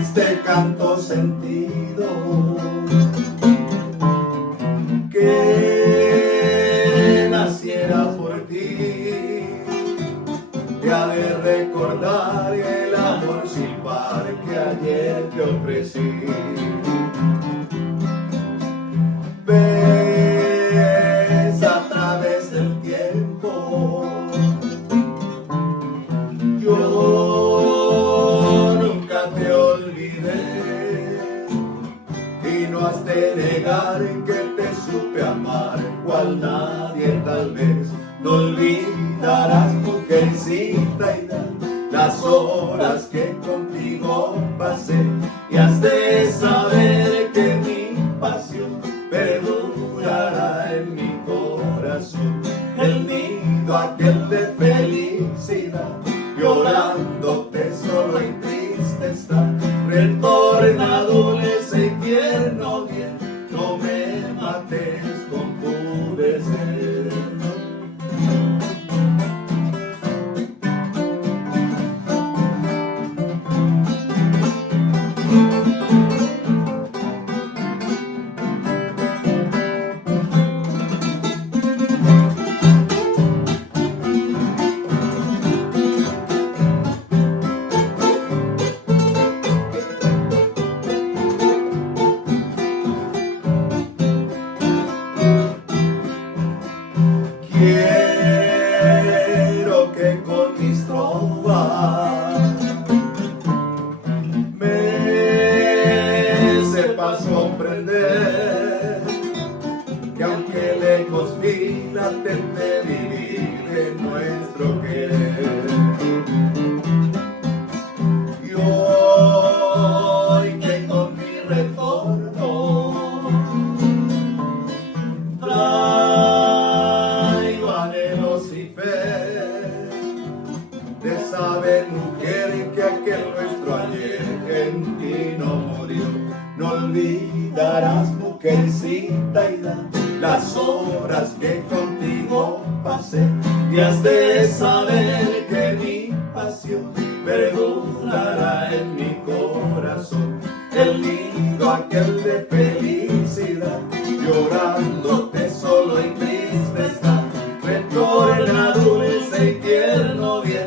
este canto sentido que naciera por ti, te ha de recordar el amor sin par que ayer te ofrecí. Ves a través del tiempo, yo nunca te olvidé y no has de negar que te supe amar cual nadie tal vez. No olvidarás, mujercita, y las horas que contigo pasé, y has de saber que mi pasión perdurará en mi corazón. El nido aquel de felicidad, llorándote solo y triste está. Retorna dulce y tierno bien, no me mates con tu deseo. Quiero que con mis trovas me sepas comprender que aunque lejos vida tendré vivir en nuestro querer. Y hoy que con mi retorno de saber, mujer, que aquel nuestro ayer en ti no murió. No olvidarás, mujercita, y las horas que contigo pasé, y has de saber que mi pasión perdurará en mi corazón. El nido aquel de felicidad, llorándote solo y triste está. Retorna dulce y tierno bien,